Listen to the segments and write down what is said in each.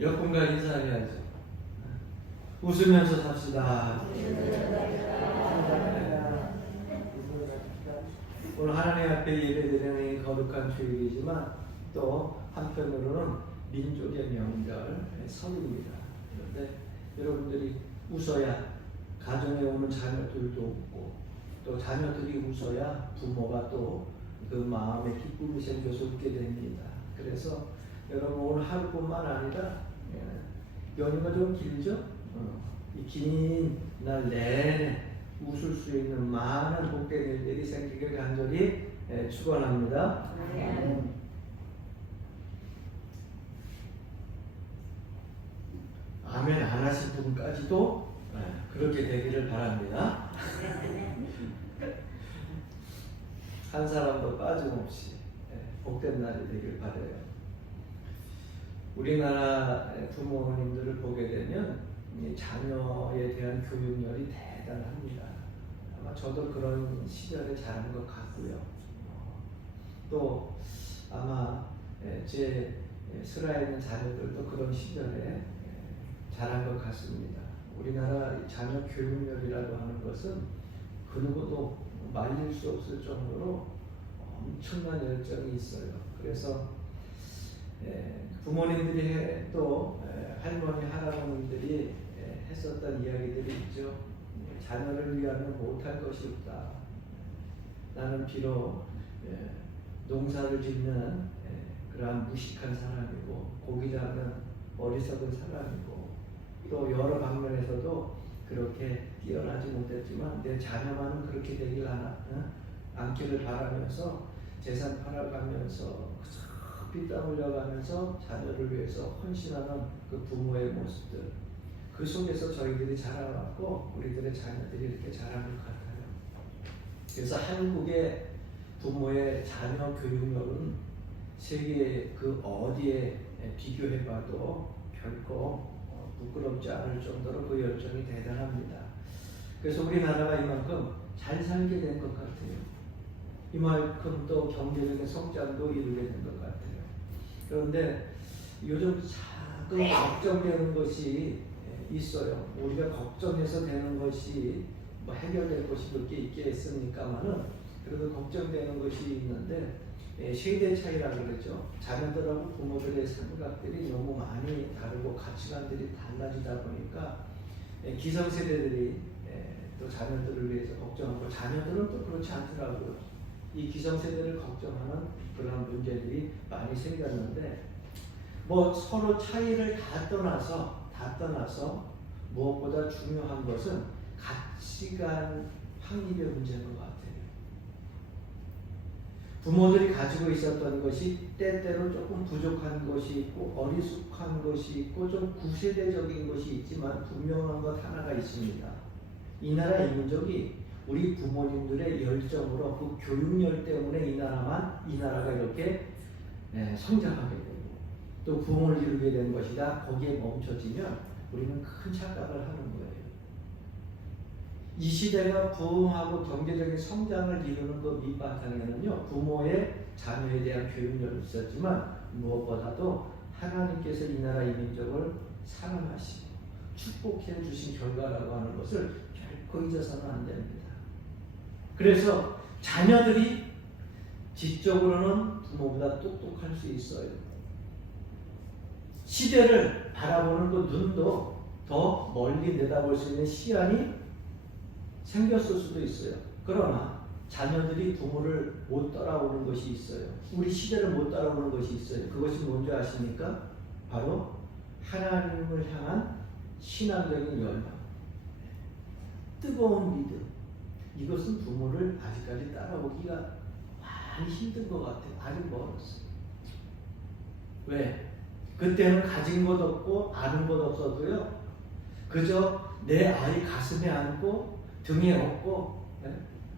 옆분과 인사해야죠. 웃으면서 삽시다. 오늘 하나님 앞에 예배드리는 거룩한 주일이지만 또 한편으로는 민족의 명절 설입니다. 그런데 여러분들이 웃어야 가정에 오는 자녀들도 웃고 또 자녀들이 웃어야 부모가 또 그 마음에 기쁨이 생겨서 웃게 됩니다. 그래서 여러분 오늘 하루뿐만 아니라 연휴가 좀 길죠? 이 긴 날 내내 웃을 수 있는 많은 복된 일들이 생기길 간절히 축원합니다. 아멘 안 하신 분까지도 그렇게 되기를 바랍니다. 한 사람도 빠짐없이 복된 날이 되길 바라요. 우리나라 부모님들을 보게 되면 자녀에 대한 교육열이 대단합니다. 아마 저도 그런 시절에 자란 것 같고요. 또 아마 제 슬하에 있는 자녀들도 그런 시절에 자란 것 같습니다. 우리나라 자녀 교육열이라고 하는 것은 그 누구도 말릴 수 없을 정도로 엄청난 열정이 있어요. 그래서 부모님들이 또 할머니, 할아버님들이 했었던 이야기들이 있죠. 자녀를 위하면 못할 것이 없다. 나는 비록 농사를 짓는 그러한 무식한 사람이고 고기 잡는 어리석은 사람이고 또 여러 방면에서도 그렇게 뛰어나지 못했지만 내 자녀만은 그렇게 되길 않기를 바라면서 재산 팔아가면서 피땀 흘려가면서 자녀를 위해서 헌신하는 그 부모의 모습들, 그 속에서 저희들이 자라왔고 우리들의 자녀들이 이렇게 자란 것 같아요. 그래서 한국의 부모의 자녀 교육열은 세계 그 어디에 비교해봐도 결코 부끄럽지 않을 정도로 그 열정이 대단합니다. 그래서 우리나라가 이만큼 잘 살게 된 것 같아요. 이만큼 또 경제적인 성장도 이루게 된 것 같아요. 그런데 요즘 자꾸 걱정되는 것이 있어요. 우리가 걱정해서 되는 것이 뭐 해결될 것이 그렇게 있겠습니까마는 그래도 걱정되는 것이 있는데 세대 차이라고 그러죠. 자녀들하고 부모들의 생각들이 너무 많이 다르고 가치관들이 달라지다 보니까 기성세대들이 또 자녀들을 위해서 걱정하고 자녀들은 또 그렇지 않더라고요. 이 기성세대를 걱정하는 그런 문제들이 많이 생겼는데 뭐 서로 차이를 다 떠나서 무엇보다 중요한 것은 가치관 확립의 문제인 것 같아요. 부모들이 가지고 있었던 것이 때때로 조금 부족한 것이 있고 어리숙한 것이 있고 좀 구세대적인 것이 있지만 분명한 것 하나가 있습니다. 이 나라 이 민족이 우리 부모님들의 열정으로 그 교육열 때문에 이 나라가 이렇게 성장하게 되고 또 부흥을 이루게 된 것이다. 거기에 멈춰지면 우리는 큰 착각을 하는 거예요. 이 시대가 부흥하고 경제적인 성장을 이루는 그 밑바탕에는요, 부모의 자녀에 대한 교육열이 있었지만 무엇보다도 하나님께서 이 나라 이 민족을 사랑하시고 축복해 주신 결과라고 하는 것을 결코 잊어서는 안 됩니다. 그래서 자녀들이 지적으로는 부모보다 똑똑할 수 있어요. 시대를 바라보는 그 눈도 더 멀리 내다볼 수 있는 시야이 생겼을 수도 있어요. 그러나 자녀들이 부모를 못 따라오는 것이 있어요. 우리 시대를 못 따라오는 것이 있어요. 그것이 뭔지 아십니까? 바로 하나님을 향한 신앙적인 열망, 뜨거운 믿음. 이것은 부모를 아직까지 따라오기가 많이 힘든 것 같아요. 아직 멀었어요. 왜? 그때는 가진 것 없고 아는 것 없어도요, 그저 내 아이 가슴에 안고 등에 업고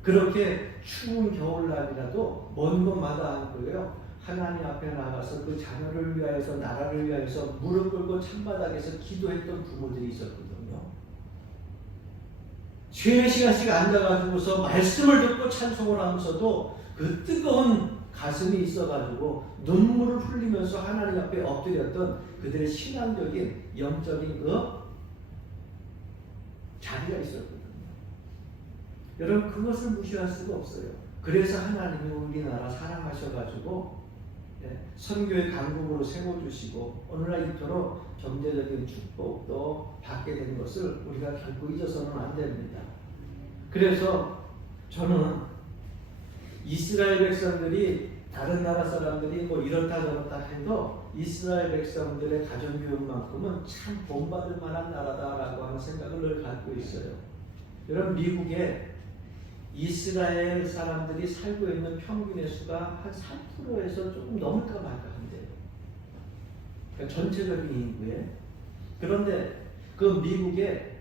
그렇게 추운 겨울날이라도 먼 곳마다 안고요, 하나님 앞에 나가서 그 자녀를 위하여서 나라를 위하여서 무릎 꿇고 찬바닥에서 기도했던 부모들이 있었거든요. 3-4시간씩 앉아가지고서 말씀을 듣고 찬송을 하면서도 그 뜨거운 가슴이 있어가지고 눈물을 흘리면서 하나님 앞에 엎드렸던 그들의 신앙적인 영적인 그 자리가 있었거든요. 여러분 그것을 무시할 수가 없어요. 그래서 하나님이 우리나라 사랑하셔가지고 선교의 강국으로 세워주시고 오늘날 이토록 경제적인 축복도 받게 된 것을 우리가 결코 잊어서는 안 됩니다. 그래서 저는 이스라엘 백성들이 다른 나라 사람들이 뭐 이렇다 저렇다 해도 이스라엘 백성들의 가정교육만큼은 참 본받을 만한 나라다라고 하는 생각을 늘 갖고 있어요. 여러분 미국에 이스라엘 사람들이 살고 있는 평균의 수가 한 3%에서 조금 넘을까 말까 한대요. 그러니까 전체적인 인구에. 그런데 그 미국의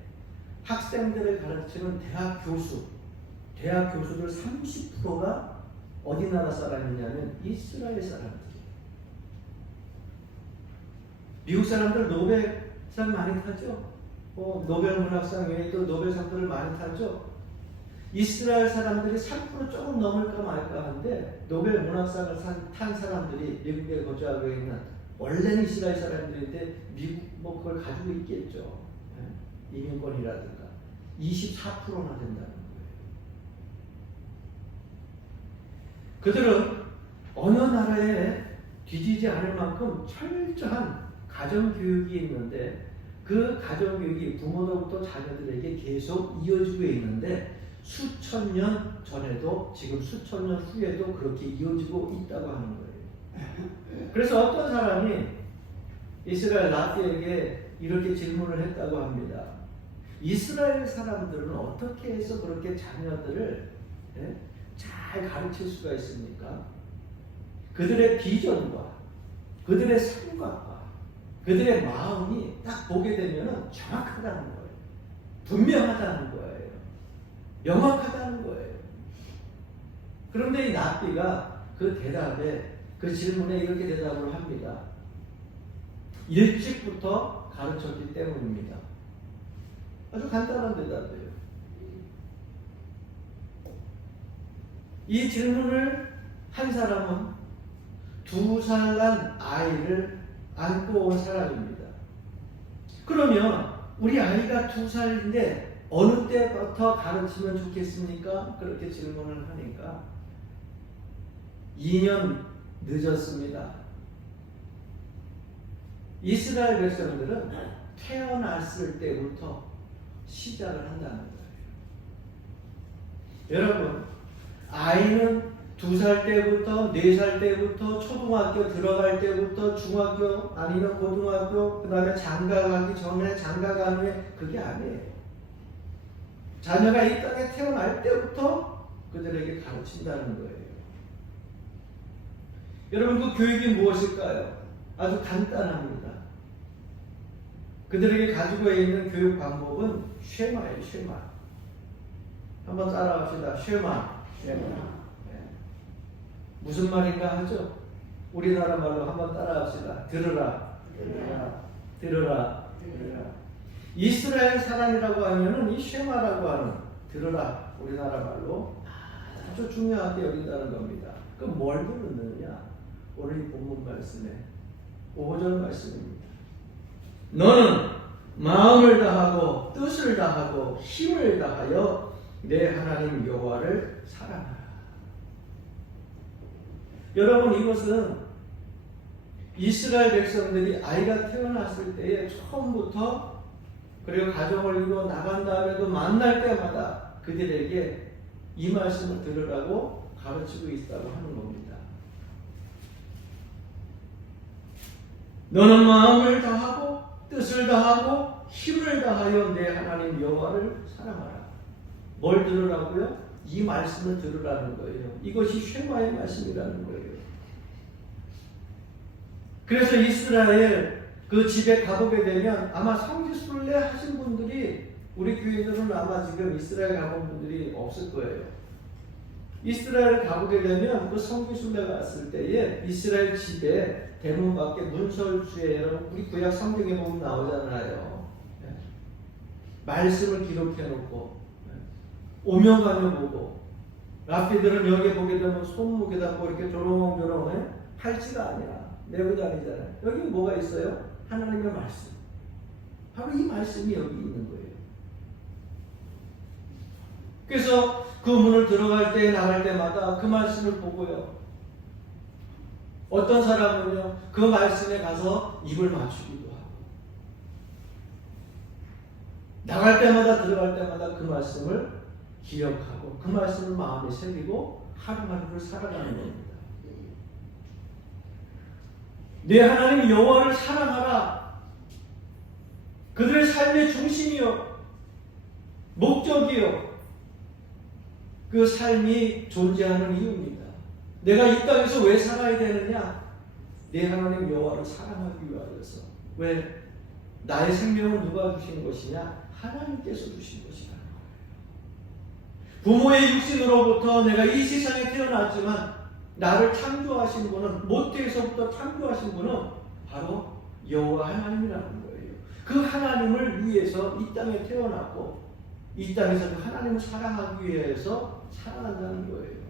학생들을 가르치는 대학 교수들 30%가 어디 나라 사람이냐면 이스라엘 사람들이에요. 미국 사람들 노벨상 많이 타죠. 노벨 문학상 외에도 노벨상들을 많이 타죠. 이스라엘 사람들이 3% 조금 넘을까 말까 한데 노벨 문학상을 탄 사람들이 미국에 거주하고 있는 원래는 이스라엘 사람들인데 미국 뭐 그걸 가지고 있겠죠. 이민권이라든가 24%나 된다는 거예요. 그들은 어느 나라에 뒤지지 않을 만큼 철저한 가정교육이 있는데 그 가정교육이 부모로부터 자녀들에게 계속 이어지고 있는데 수천 년 전에도 지금 수천 년 후에도 그렇게 이어지고 있다고 하는 거예요. 그래서 어떤 사람이 이스라엘 라피에게 이렇게 질문을 했다고 합니다. 이스라엘 사람들은 어떻게 해서 그렇게 자녀들을 잘 가르칠 수가 있습니까? 그들의 비전과 그들의 생각과 그들의 마음이 딱 보게 되면 정확하다는 거예요. 분명하다는 거예요. 명확하다는 거예요. 그런데 이 랍비가 그 대답에 그 질문에 이렇게 대답을 합니다. 일찍부터 가르쳤기 때문입니다. 아주 간단한 대답이에요. 이 질문을 한 사람은 2살 난 아이를 안고 온 사람입니다. 그러면 우리 아이가 2살인데 어느 때부터 가르치면 좋겠습니까? 그렇게 질문을 하니까 2년 늦었습니다. 이스라엘 백성들은 태어났을 때부터 시작을 한다는 거예요. 여러분, 아이는 2살 때부터, 4살 때부터, 초등학교 들어갈 때부터, 중학교 아니면 고등학교, 그 다음에 장가 가기 전에, 장가 간 후에, 그게 아니에요. 자녀가 이 땅에 태어날 때부터 그들에게 가르친다는 거예요. 여러분, 그 교육이 무엇일까요? 아주 간단합니다. 그들에게 가지고 있는 교육 방법은 쉐마예요, 쉐마. 한번 따라합시다. 쉐마. 무슨 말인가 하죠? 우리나라 말로 한번 따라합시다. 들으라. 들으라. 이스라엘 사람이라고 하면은 이 쉐마라고 하는 들으라. 우리나라 말로 아주 중요하게 여긴다는 겁니다. 그럼 뭘 들었느냐? 오늘 이 본문 말씀에 5절 말씀입니다. 너는 마음을 다하고 뜻을 다하고 힘을 다하여 내 하나님 여호와를 사랑하라. 여러분, 이것은 이스라엘 백성들이 아이가 태어났을 때에 처음부터 그리고 가정을 이루어 나간 다음에도 만날 때마다 그들에게 이 말씀을 들으라고 가르치고 있다고 하는 겁니다. 너는 마음을 다하고 뜻을 다하고 힘을 다하여 내 하나님 여호와를 사랑하라. 뭘 들으라고요? 이 말씀을 들으라는 거예요. 이것이 쉐마의 말씀이라는 거예요. 그래서 이스라엘 그 집에 가보게 되면 아마 성지순례 하신 분들이 우리 교인들은 아마 지금 이스라엘 가본 분들이 없을 거예요. 이스라엘 가보게 되면 그 성지순례 갔을 때에 이스라엘 집에 대문 밖에 문설주에 여러분 우리 구약 성경에 보면 나오잖아요. 말씀을 기록해 놓고 오며 가며 보고 라피들은 여기 보게 되면 손목에다 뭐 이렇게 조롱조롱 팔찌가 아니라 메고 다니잖아요. 여기 뭐가 있어요? 하나님의 말씀. 바로 이 말씀이 여기 있는 거예요. 그래서 그 문을 들어갈 때 나갈 때마다 그 말씀을 보고요. 어떤 사람은요, 그 말씀에 가서 입을 맞추기도 하고, 나갈 때마다 들어갈 때마다 그 말씀을 기억하고, 그 말씀을 마음에 새기고 하루하루를 살아가는 겁니다. 내 하나님 여호와를 사랑하라. 그들의 삶의 중심이요, 목적이요, 그 삶이 존재하는 이유입니다. 내가 이 땅에서 왜 살아야 되느냐? 내 하나님 여호와를 사랑하기 위하여서. 왜? 나의 생명을 누가 주신 것이냐? 하나님께서 주신 것이라는 거예요. 부모의 육신으로부터 내가 이 세상에 태어났지만 나를 창조하신 분은, 모태에서부터 창조하신 분은 바로 여호와 하나님이라는 거예요. 그 하나님을 위해서 이 땅에 태어났고, 이 땅에서 그 하나님을 사랑하기 위해서 살아간다는 거예요.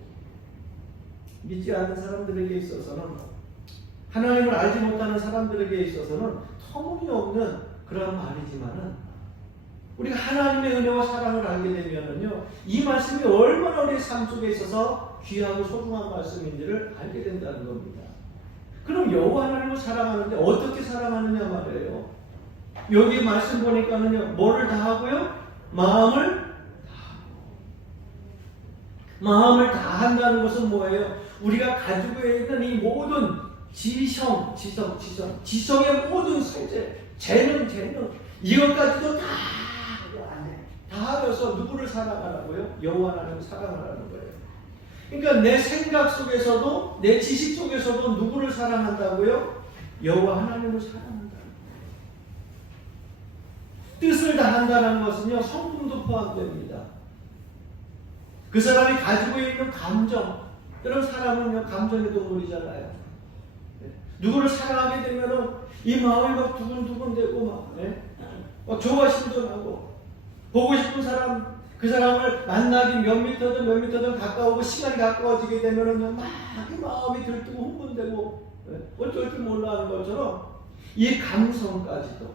믿지 않는 사람들에게 있어서는, 하나님을 알지 못하는 사람들에게 있어서는 터무니없는 그런 말이지만은, 우리가 하나님의 은혜와 사랑을 알게 되면은요, 이 말씀이 얼마나 우리 삶 속에 있어서 귀하고 소중한 말씀인지를 알게 된다는 겁니다. 그럼 여호와 하나님을 사랑하는데 어떻게 사랑하느냐 말이에요. 여기 말씀 보니까는요, 뭐를 다하고요? 마음을 다한다는 것은 뭐예요? 우리가 가지고 있는 이 모든 지성의 모든 소재, 재능, 이것까지도 다 하여서 누구를 사랑하라고요? 여호와 하나님을 사랑하라는 거예요. 그러니까 내 생각 속에서도, 내 지식 속에서도 누구를 사랑한다고요? 여호와 하나님을 사랑한다는 거예요. 뜻을 다한다는 것은요, 성품도 포함됩니다. 그 사람이 가지고 있는 감정, 여러분 사람은요, 감정의 동물이잖아요. 누구를 사랑하게 되면은 이 마음이 막 두근두근되고 막 조바심도 나고, 보고 싶은 사람, 그 사람을 만나기 몇 미터든 가까우고 시간이 가까워지게 되면은요, 막 이 마음이 들뜨고 흥분되고 어쩔 줄 몰라 하는 것처럼 이 감성까지도,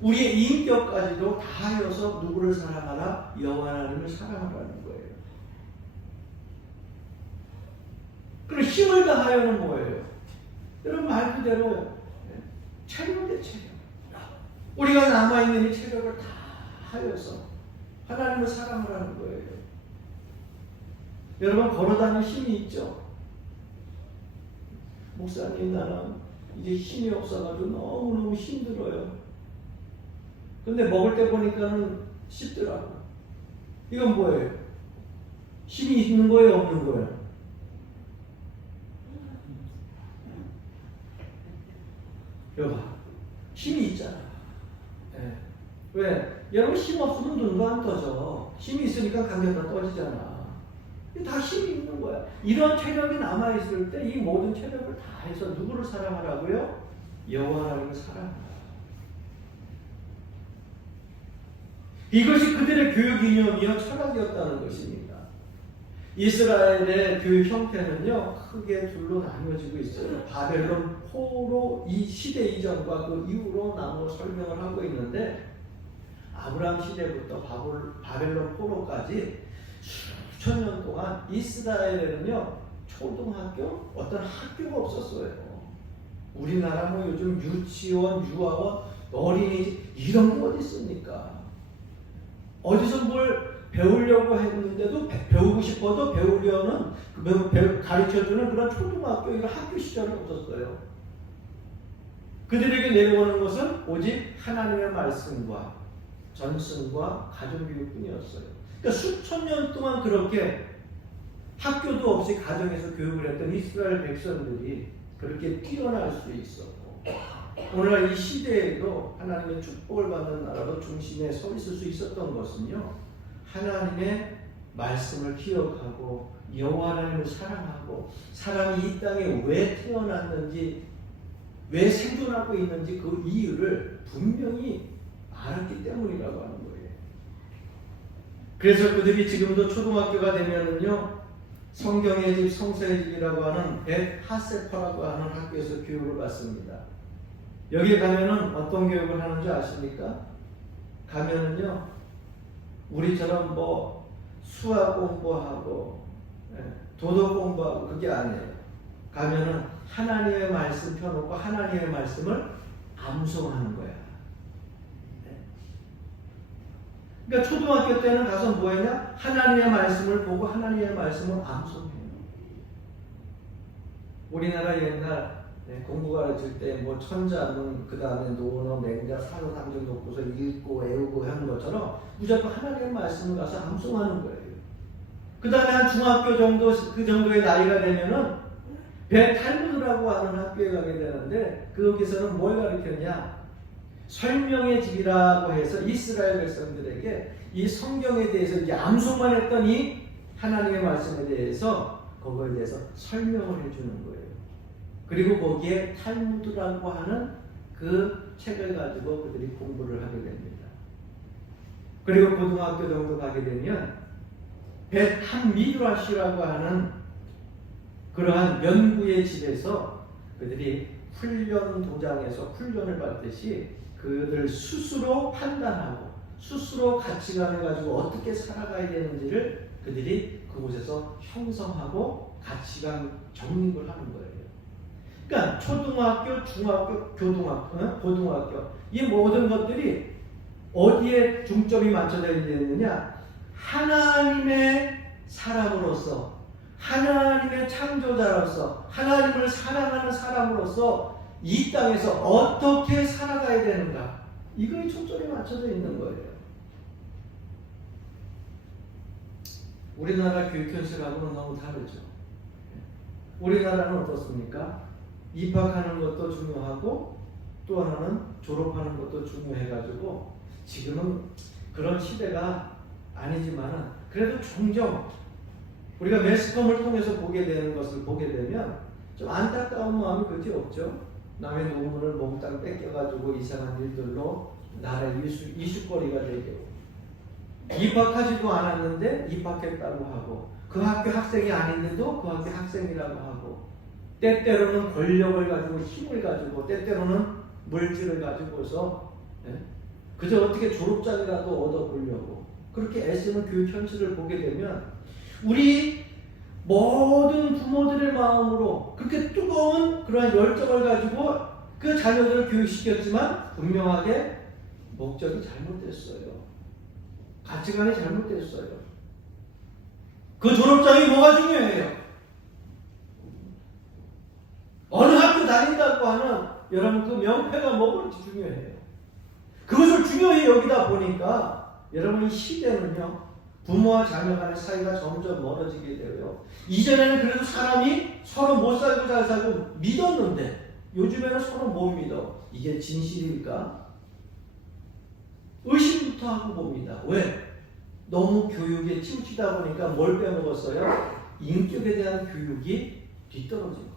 우리의 인격까지도 다 하여서 누구를 사랑하라? 여호와 하나님을 사랑하라는 거예요. 그럼 힘을 다하여는 뭐예요? 여러분 말 그대로 체력의 체력. 우리가 남아있는 이 체력을 다 하여서 하나님을 사랑하라는 거예요. 여러분 걸어다니는 힘이 있죠? 목사님, 나는 이제 힘이 없어가지고 너무너무 힘들어요. 근데 먹을 때 보니까는 씹더라고. 이건 뭐예요? 힘이 있는 거예요, 없는 거예요? 여봐, 힘이 있잖아. 네. 왜? 여러분 힘 없으면 눈도 안 떠져. 힘이 있으니까 가면 다 떠지잖아. 다 힘이 있는 거야. 이런 체력이 남아있을 때 이 모든 체력을 다 해서 누구를 사랑하라고요? 여호와 하나님을 사랑하라. 이것이 그들의 교육 이념이요, 철학이었다는 것입니다. 이스라엘의 교육 형태는요, 크게 둘로 나뉘어지고 있어요. 바벨론 포로 이 시대 이전과 그 이후로 나눠 설명을 하고 있는데, 아브라함 시대부터 바벨론 포로까지 수천 년 동안 이스라엘에는요, 초등학교, 어떤 학교가 없었어요. 우리나라 뭐 요즘 유치원, 유아원, 어린이집 이런 게 어디 있습니까? 어디서 뭘 배우려고 했는데도, 배우고 싶어도 배우려는, 가르쳐주는 그런 초등학교, 이런 학교 시절이 없었어요. 그들에게 내려오는 것은 오직 하나님의 말씀과 전승과 가정교육뿐이었어요. 그러니까 수천 년 동안 그렇게 학교도 없이 가정에서 교육을 했던 이스라엘 백성들이 그렇게 뛰어날 수 있었고, 오늘날 이 시대에도 하나님의 축복을 받는 나라로 중심에 서 있을 수 있었던 것은요, 하나님의 말씀을 기억하고 여호와 하나님을 사랑하고, 사람이 이 땅에 왜 태어났는지, 왜 생존하고 있는지 그 이유를 분명히 알았기 때문이라고 하는 거예요. 그래서 그들이 지금도 초등학교가 되면은요, 성경의 집, 성서의 집이라고 하는 벳하세파라고 하는 학교에서 교육을 받습니다. 여기 가면은 어떤 교육을 하는 줄 아십니까? 가면은요, 우리처럼 뭐 수학 공부하고 도덕 공부하고 그게 아니에요. 가면은 하나님의 말씀 펴놓고 하나님의 말씀을 암송하는 거야. 그러니까 초등학교 때는 가서 뭐 했냐? 하나님의 말씀을 보고 하나님의 말씀을 암송해요. 우리나라 옛날 공부 가르칠 때 뭐 천자문, 그 다음에 논어, 맹자, 사조, 삼중, 독구서 읽고 외우고 하는 것처럼 무조건 하나님의 말씀을 가서 암송하는 거예요. 그 다음에 한 중학교 정도, 그 정도의 나이가 되면은 베탈무드라고 하는 학교에 가게 되는데, 거기서는 뭘 가르쳤냐? 설명의 집이라고 해서 이스라엘 백성들에게 이 성경에 대해서 이제 암송만 했던 이 하나님의 말씀에 대해서 그거에 대해서 설명을 해주는 거예요. 그리고 거기에 탈무드라고 하는 그 책을 가지고 그들이 공부를 하게 됩니다. 그리고 고등학교 정도 가게 되면 벳함미드라시라고 하는 그러한 연구의 집에서 그들이 훈련 도장에서 훈련을 받듯이 그들 스스로 판단하고 스스로 가치관을 가지고 어떻게 살아가야 되는지를 그들이 그곳에서 형성하고 가치관 정립을 하는 거예요. 그러니까 초등학교, 중학교, 고등학교 이 모든 것들이 어디에 중점이 맞춰져 있느냐? 하나님의 사람으로서, 하나님의 창조자로서, 하나님을 사랑하는 사람으로서 이 땅에서 어떻게 살아가야 되는가, 이거에 초점이 맞춰져 있는 거예요. 우리나라 교육 현실하고는 너무 다르죠. 우리나라는 어떻습니까? 입학하는 것도 중요하고 또 하나는 졸업하는 것도 중요해가지고 지금은 그런 시대가 아니지만 그래도 종종 우리가 매스컴을 통해서 보게 되는 것을 보게 되면 좀 안타까운 마음이 그지 없죠. 남의 논문을 몽땅 뺏겨가지고 이상한 일들로 나라의 이슈거리가 되고, 입학하지도 않았는데 입학했다고 하고, 그 학교 학생이 아닌데도 그 학교 학생이라고 하고, 때때로는 권력을 가지고 힘을 가지고 때때로는 물질을 가지고서 그저 어떻게 졸업장이라도 얻어보려고 그렇게 애쓰는 교육 현실을 보게 되면 우리 모든 부모들의 마음으로 그렇게 뜨거운 그러한 열정을 가지고 그 자녀들을 교육시켰지만 분명하게 목적이 잘못됐어요. 가치관이 잘못됐어요. 그 졸업장이 뭐가 중요해요? 어느 학교 다닌다고 하는 여러분 그 명패가 뭐가 중요해요. 그것을 중요히 여기다 보니까 여러분 이 시대는요, 부모와 자녀 간의 사이가 점점 멀어지게 되고요. 이전에는 그래도 사람이 서로 못 살고 잘 살고 믿었는데 요즘에는 서로 못 믿어. 이게 진실일까? 의심부터 하고 봅니다. 왜? 너무 교육에 치우치다 보니까 뭘 빼먹었어요? 인격에 대한 교육이 뒤떨어진 거예요.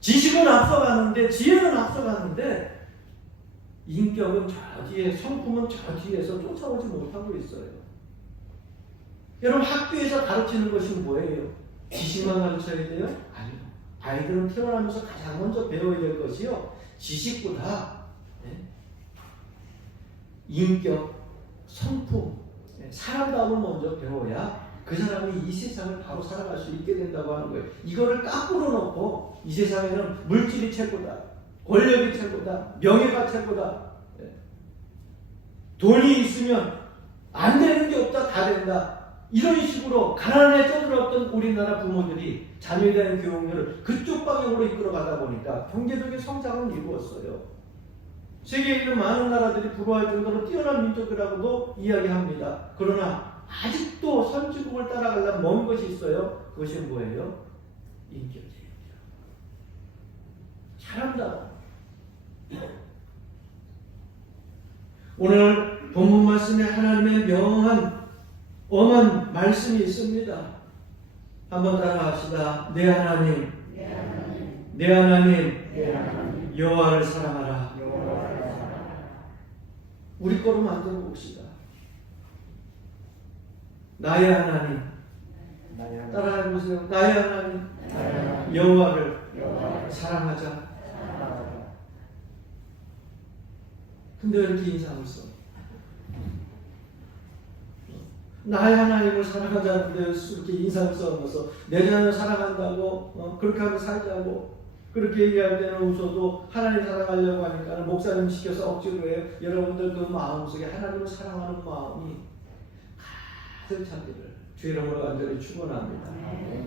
지식은 앞서가는데, 지혜는 앞서가는데 인격은 저 뒤에, 성품은 저 뒤에서 쫓아오지 못하고 있어요. 여러분 학교에서 가르치는 것이 뭐예요? 지식만 가르쳐야 돼요? 아니요. 아이들은 태어나면서 가장 먼저 배워야 될 것이요, 지식보다 인격, 성품, 사람다움을 먼저 배워야 그 사람이 이 세상을 바로 살아갈 수 있게 된다고 하는 거예요. 이거를 까꾸로 놓고 이 세상에는 물질이 최고다, 권력이 최고다, 명예가 최고다, 돈이 있으면 안 되는 게 없다, 다 된다, 이런 식으로 가난에 쩌들었던 우리나라 부모들이 자녀에 대한 교육을 그쪽 방향으로 이끌어가다 보니까 경제적인 성장을 이루었어요. 세계에 있는 많은 나라들이 부러워할 정도로 뛰어난 민족이라고도 이야기합니다. 그러나 아직도 선진국을 따라가려면 먼 것이 있어요. 그것이 뭐예요? 인격이에요. 사람다. 오늘 본문 말씀에 하나님의 명한 엄한 말씀이 있습니다. 한번 따라합시다. 내 하나님, 내 하나님, 여호와를 사랑하라. 우리 거로 만들어 봅시다. 나의 하나님, 따라해보세요. 나의 하나님 여호와를 사랑하자. 근데 왜 이렇게 인상을 써? 나의 하나님을 사랑하자는데 이렇게 인상을 써서 내 자녀를 사랑한다고 그렇게 하면 살자고 그렇게 얘기할 때는 웃어도 하나님 사랑하려고 하니까 목사님 시켜서 억지로 해요. 여러분들 그 마음속에 하나님을 사랑하는 마음이 가득 차기를 주 이름으로 간절히 축원합니다.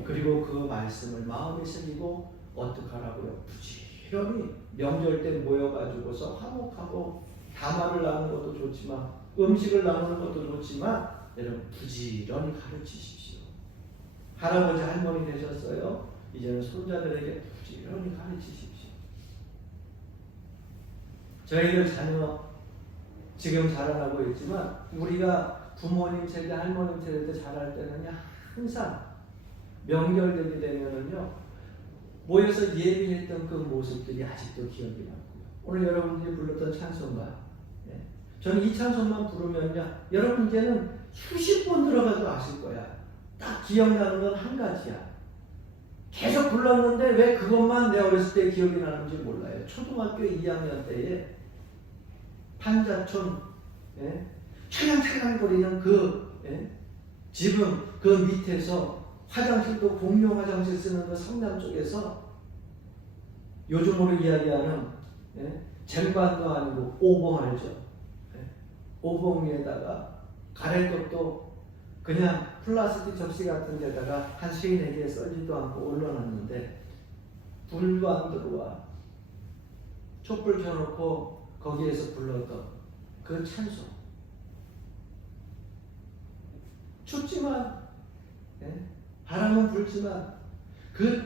그리고 그 말씀을 마음에 새기고 어떡하라고요? 부지런히 명절 때 모여가지고서 화목하고 담화를 나누는 것도 좋지만 음식을 나누는 것도 좋지만 여러분 부지런히 가르치십시오. 할아버지 할머니 되셨어요? 이제는 손자들에게 부지런히 가르치십시오. 저희들 자녀 지금 자라나고 있지만 우리가 부모님 세대, 할머님 세대 때 자랄 때는요 항상 명절되게 되면은요 모여서 예배했던 그 모습들이 아직도 기억이 나고요. 오늘 여러분들이 불렀던 찬송가, 저는 이 찬송만 부르면요 여러분 이제는 수십 번 들어가도 아실 거야. 딱 기억나는 건 한 가지야. 계속 불렀는데 왜 그것만 내 어렸을 때 기억이 나는지 몰라요. 초등학교 2학년 때에 판자촌 찰랑찰랑거리는 그 지붕 그 밑에서 화장실도 공용 화장실 쓰는 그 성남 쪽에서 요즘으로 이야기하는 쟁반도 아니고 오봉 알죠? 오봉 위에다가 가래떡도 그냥 플라스틱 접시 같은 데다가 한 3-4개 썰지도 않고 올려놨는데 불도 안 들어와. 촛불 켜놓고 거기에서 불렀던 그 찬송. 춥지만 바람은 불지만 그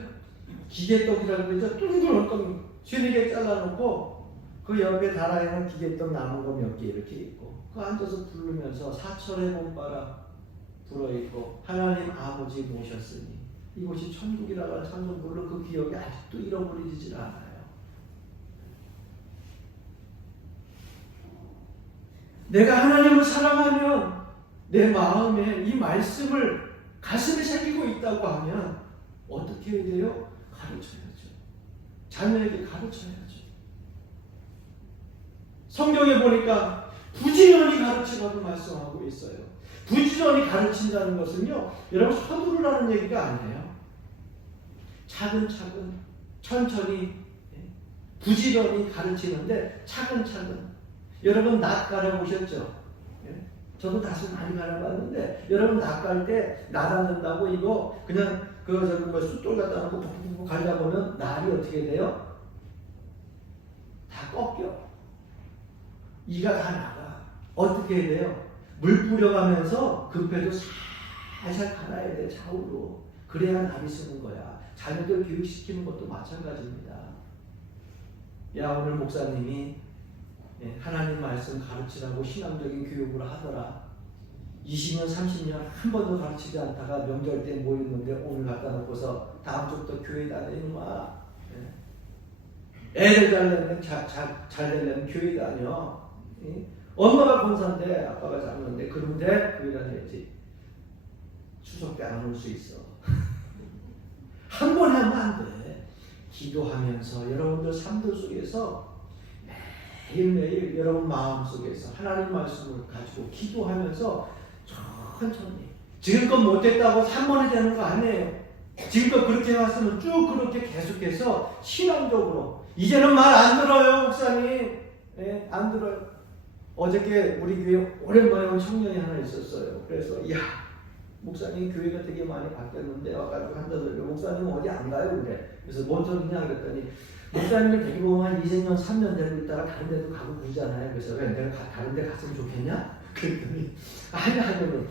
기계떡이라고 그러죠. 뚱뚱뚱 3-4개 잘라놓고 그 옆에 달아있는 기계떡 남은 거 몇 개 이렇게 있고 그 앉아서 부르면서 사철의 봄바람 불어있고 하나님 아버지 모셨으니 이곳이 천국이라고 하는 찬송 부르는 그 기억이 아직도 잃어버리질 않아요. 내가 하나님을 사랑하면 내 마음에 이 말씀을 가슴에 새기고 있다고 하면 어떻게 해야 돼요? 가르쳐야죠. 자녀에게 가르쳐야죠. 성경에 보니까 부지런히 가르치라고 말씀하고 있어요. 부지런히 가르친다는 것은요, 여러분 서두르라는 얘기가 아니에요. 차근차근, 천천히, 부지런히 가르치는데 차근차근. 여러분 낫 갈아보셨죠? 저도 낫을 많이 갈아봤는데 여러분 낫 갈 때 낫 안 된다고 이거 그냥 숫돌 갖다 놓고 푹푹푹 갈다 보면 낫이 어떻게 돼요? 다 꺾여. 이가 다 나가. 어떻게 해야 돼요? 물 뿌려가면서 급해도 살살 갈아야 돼. 좌우로. 그래야 낫이 쓰는 거야. 자녀들 교육시키는 것도 마찬가지입니다. 야 오늘 목사님이 하나님 말씀 가르치라고 신앙적인 교육을 하더라. 20년 30년 한 번도 가르치지 않다가 명절 때 모였는데 오늘 갖다 놓고서 다음 주부터 교회 다녀 이놈아. 애들 잘 되려면 교회 다녀. 엄마가 권사인데 아빠가 장로인데 그런데 교회 다녀야지. 추석 때 안 올 수 있어. 한 번에 하면 안 돼. 기도하면서 여러분들 삶들 속에서 매일매일 여러분 마음속에서 하나님 말씀을 가지고 기도하면서 천천히 지금껏 못했다고 3번이 되는 거 아니에요. 지금껏 그렇게 해왔으면 쭉 그렇게 계속해서 신앙적으로 이제는 말 안 들어요 목사님. 안 들어요. 어저께 우리 교회 오랜만에 온 청년이 하나 있었어요. 그래서 야 목사님 교회가 되게 많이 바뀌었는데 와가지고 한다더니 목사님 어디 안 가요? 그래. 그래서 뭔 소리냐 그랬더니 목사님을 데리고 한 2년 3년 되고 있다가 다른 데도 가고 그러잖아요. 그래서 왜 내가 다른 데 갔으면 좋겠냐? 그랬더니 아니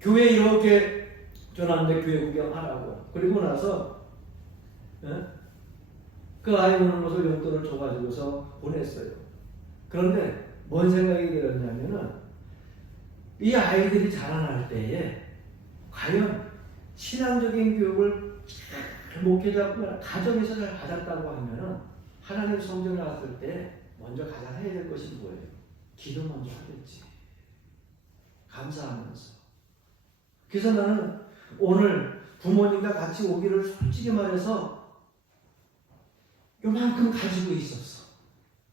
교회 이렇게 전화하는데 교회 구경하라고. 그리고 나서 그 아이 오는 것을 용돈을 줘가지고서 보냈어요. 그런데 뭔 생각이 들었냐면은 이 아이들이 자라날 때에 과연 신앙적인 교육을 목회자뿐만 가정에서 잘 받았다고 하면은 하나님 성전에 왔을 때 먼저 가장 해야 될 것이 뭐예요? 기도 먼저 하겠지. 감사하면서. 그래서 나는 오늘 부모님과 같이 오기를 솔직히 말해서 요만큼 가지고 있었어.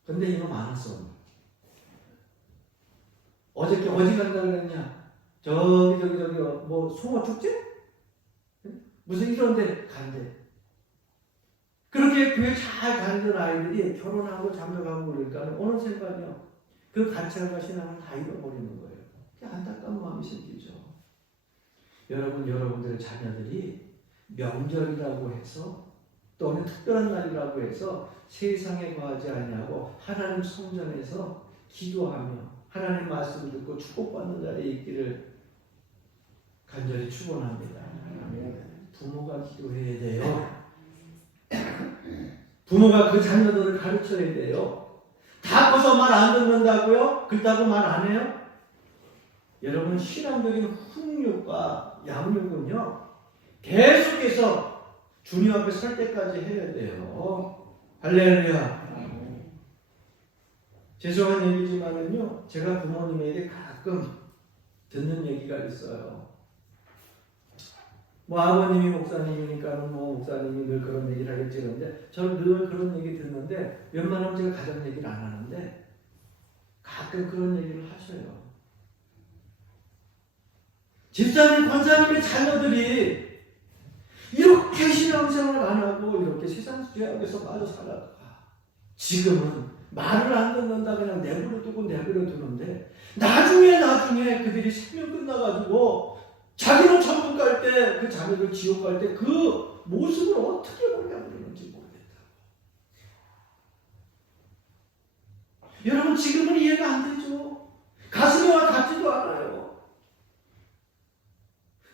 근데 이거 많았어. 어저께 어디 간다 그랬냐? 저기 뭐 송어 축제? 무슨 이런 데 간대. 그렇게 교회 잘 다니던 아이들이 결혼하고 장가가고 그러니까 어느 순간요 그 가치관과 신앙을 다 잃어버리는 거예요. 안타까운 마음이 생기죠. 여러분들의 자녀들이 명절이라고 해서 또는 특별한 날이라고 해서 세상에 거하지 아니하고 하나님 성전에서 기도하며 하나님 말씀을 듣고 축복받는 자리에 있기를 간절히 축원합니다. 부모가 기도해야 돼요. 부모가 그 자녀들을 가르쳐야 돼요. 다 커서 말 안 듣는다고요? 그렇다고 말 안 해요? 여러분 신앙적인 훈육과 양육은요 계속해서 주님 앞에 설 때까지 해야 돼요. 할렐루야. 죄송한 얘기지만은요 제가 부모님에게 가끔 듣는 얘기가 있어요. 뭐 아버님이 목사님이니까는 뭐 목사님이 늘 그런 얘기를 하겠지 그런데 저는 늘 그런 얘기 듣는데 웬만하면 제가 가정 얘기를 안 하는데 가끔 그런 얘기를 하셔요. 집사님, 권사님의 자녀들이 이렇게 신앙생활 안 하고 이렇게 세상 죄악에서 빠져 살아가 지금은 말을 안 듣는다 그냥 내버려 두는데 나중에 그들이 생명 끝나가지고 자기는 천국 갈 때 그 자녀들 지옥 갈 때 그 모습을 어떻게 보려는지 모르겠다. 여러분 지금은 이해가 안 되죠. 가슴에 와 닿지도 않아요.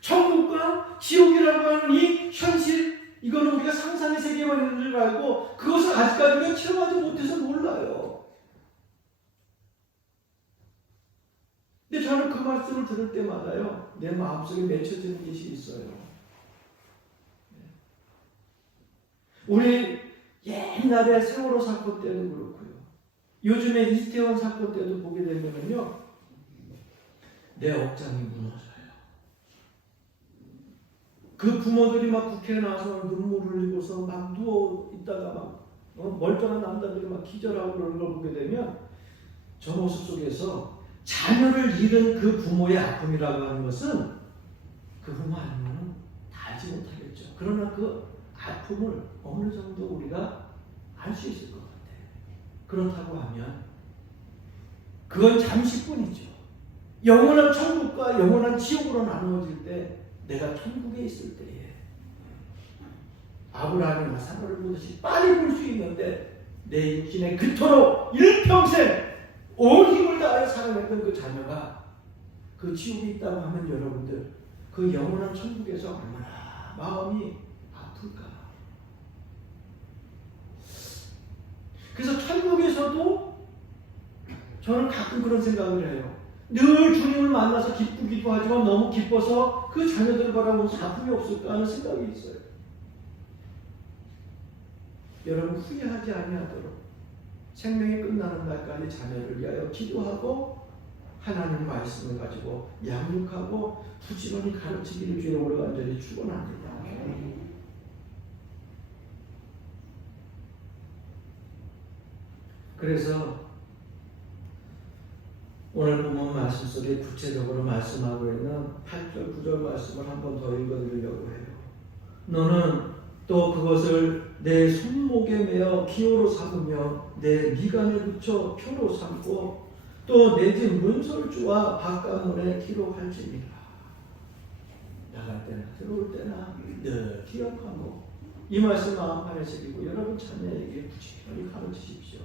천국과 지옥이라고 하는 이 현실 이거는 우리가 상상의 세계만 있는 줄 알고 그것을 아직까지는 체험하지 못해서 몰라요. 근데 저는 그 말씀을 들을 때마다요 내 마음속에 맺혀지는 것이 있어요. 우리 옛날에 세월호 사건 때도 그렇고요. 요즘에 이태원 사건 때도 보게 되면요 내 억장이 무너져요. 그 부모들이 막 국회에 나와서 눈물을 흘리고서 막 누워 있다가 막 멀쩡한 남자들이 막 기절하고 그러는 걸 보게 되면 저 모습 속에서 자녀를 잃은 그 부모의 아픔이라고 하는 것은 그 부모 아니면 다 알지 못하겠죠. 그러나 그 아픔을 어느 정도 우리가 알 수 있을 것 같아요. 그렇다고 하면 그건 잠시뿐이죠. 영원한 천국과 영원한 지옥으로 나누어질 때 내가 천국에 있을 때에 아브라함이 나사로를 보듯이 빨리 볼 수 있는데 내 육신에 그토록 일평생 온 힘을 다해 살아냈던 그 자녀가 그 지옥에 있다고 하면 여러분들 그 영원한 천국에서 얼마나 마음이 아플까. 그래서 천국에서도 저는 가끔 그런 생각을 해요. 늘 주님을 만나서 기쁘기도 하지만 너무 기뻐서 그 자녀들을 바라보면서 아픔이 없을까 하는 생각이 있어요. 여러분 후회하지 아니하도록 생명이 끝나는 날까지 자녀를 위하여 기도하고 하나님 말씀을 가지고 양육하고 부지런히 가르치기를 주님으로 간절히 축원합니다. 그래서 오늘 본문 말씀 속에 구체적으로 말씀하고 있는 8절 9절 말씀을 한 번 더 읽어드리려고 해요. 너는 또 그것을 내 손목에 매어 기호로 삼으며 내 미간에 붙여 표로 삼고 또 내 집 문설주와 바깥문에 기록할지니라. 나갈 때나 들어올 때나 늘 기억하고 이 말씀 마음판에 새기고 여러분 자녀에게 부지런히 가르치십시오.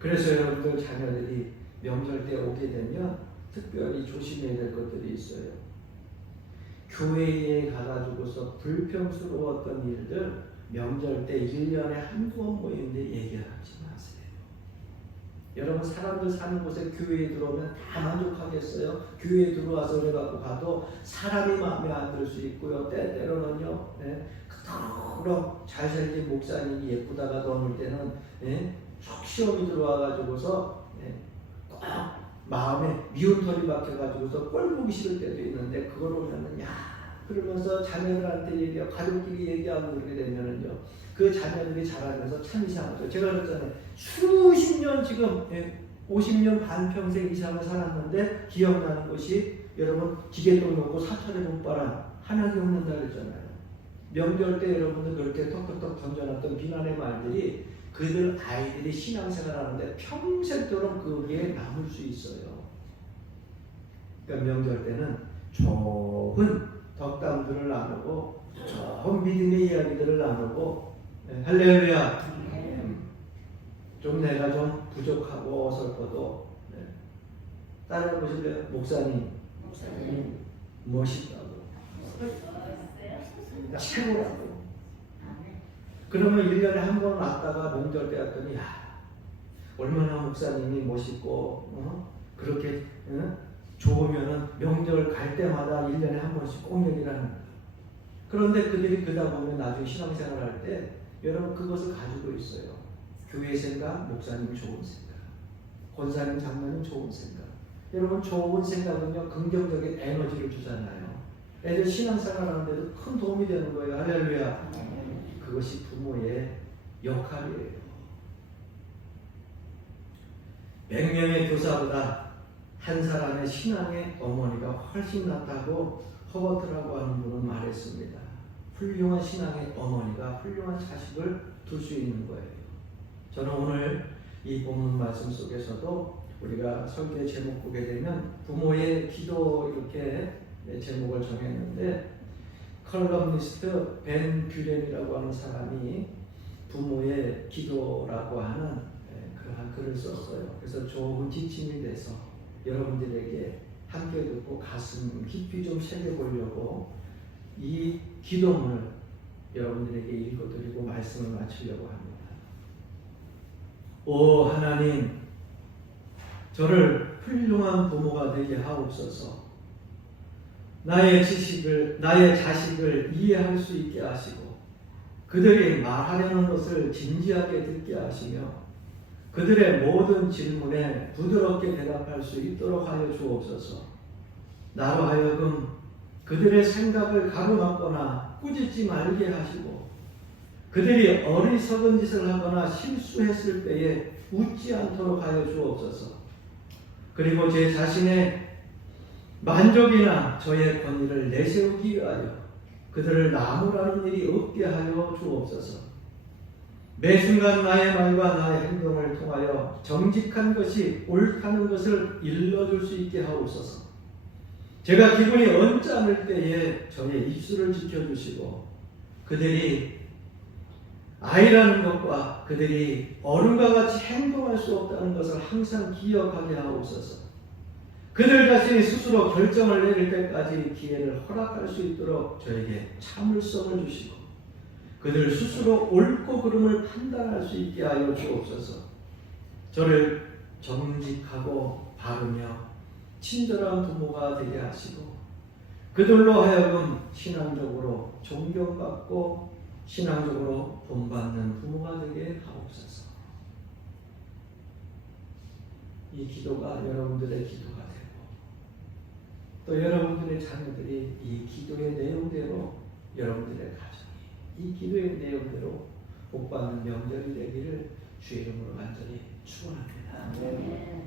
그래서 여러분들 자녀들이 명절 때 오게 되면 특별히 조심해야 될 것들이 있어요. 교회에 가가지고서 불평스러웠던 일들 명절 때 1년에 한두 번 모이는데 얘기하지 마세요. 여러분 사람들 사는 곳에 교회에 들어오면 다 만족하겠어요? 교회에 들어와서 그래갖고 가도 사람이 마음에 안 들 수 있고요. 때때로는요 그토록 잘 살긴 목사님이 예쁘다가도 어느 때는 속 시험이 들어와가지고서 꼭 마음에 미운 털이 박혀가지고서 꼴 보기 싫을 때도 있는데 그걸 보면은 야 그러면서 자녀들한테 얘기하고 가족끼리 얘기하고 그러게 되면은요 그 자녀들이 자라면서 참 이상하죠. 제가 그랬잖아요. 수십 년 지금 50년 반평생 이상을 살았는데 기억나는 것이 여러분 기계똥 놓고 사찰에 못바란 하나님 없는다 그랬잖아요. 명절 때 여러분들 그렇게 톡톡톡 던져놨던 비난의 말들이 그들 아이들이 신앙생활 하는데 평생도록 그게 남을 수 있어요. 그러니까 명절 때는 좋은 덕담들을 나누고 좋은 믿음의 이야기들을 나누고 할렐루야. 좀 내가 좀 부족하고 어설퍼도 따라해 보실래요? 목사님 멋있다고 최고라고. 그러면 1년에 한 번 왔다가 명절 때 왔더니 야 얼마나 목사님이 멋있고 그렇게 좋으면은 명절 갈 때마다 1년에 한 번씩 꼭 얘기를 하는 거예요. 그런데 그들이 그러다 보면 나중에 신앙생활 할 때 여러분 그것을 가지고 있어요. 교회 생각, 목사님 좋은 생각, 권사님 장로님 좋은 생각. 여러분 좋은 생각은요 긍정적인 에너지를 주잖아요. 애들 신앙생활 하는데도 큰 도움이 되는 거예요. 할렐루야. 그것이 부모의 역할이에요. 100명의 교사보다 한 사람의 신앙의 어머니가 훨씬 낫다고 허버트라고 하는 분은 말했습니다. 훌륭한 신앙의 어머니가 훌륭한 자식을 둘 수 있는 거예요. 저는 오늘 이 본문 말씀 속에서도 우리가 설교의 제목 보게 되면 부모의 기도 이렇게 제목을 정했는데 컬럼니스트 벤 뷰렌이라고 하는 사람이 부모의 기도라고 하는 그러한 글을 썼어요. 그래서 좋은 지침이 돼서 여러분들에게 함께 듣고 가슴 깊이 좀 새겨보려고 이 기도문을 여러분들에게 읽어드리고 말씀을 마치려고 합니다. 오 하나님, 저를 훌륭한 부모가 되게 하옵소서. 나의 자식을 이해할 수 있게 하시고 그들이 말하려는 것을 진지하게 듣게 하시며 그들의 모든 질문에 부드럽게 대답할 수 있도록 하여 주옵소서. 나로 하여금 그들의 생각을 가로막거나 꾸짖지 말게 하시고 그들이 어리석은 짓을 하거나 실수했을 때에 웃지 않도록 하여 주옵소서. 그리고 제 자신의 만족이나 저의 권위를 내세우기 위하여 그들을 나무라는 일이 없게 하여 주옵소서. 매 순간 나의 말과 나의 행동을 통하여 정직한 것이 옳다는 것을 일러줄 수 있게 하옵소서. 제가 기분이 언짢을 때에 저의 입술을 지켜주시고 그들이 아이라는 것과 그들이 어른과 같이 행동할 수 없다는 것을 항상 기억하게 하옵소서. 그들 자신이 스스로 결정을 내릴 때까지 기회를 허락할 수 있도록 저에게 참을성을 주시고 그들 스스로 옳고 그름을 판단할 수 있게 하여 주옵소서. 저를 정직하고 바르며 친절한 부모가 되게 하시고 그들로 하여금 신앙적으로 존경받고 신앙적으로 본받는 부모가 되게 하옵소서. 이 기도가 여러분들의 기도가 되고 또 여러분들의 자녀들이 이 기도의 내용대로 여러분들의 가정이 이 기도의 내용대로 복받는 명절이 되기를 주의 이름으로 간절히 축원합니다.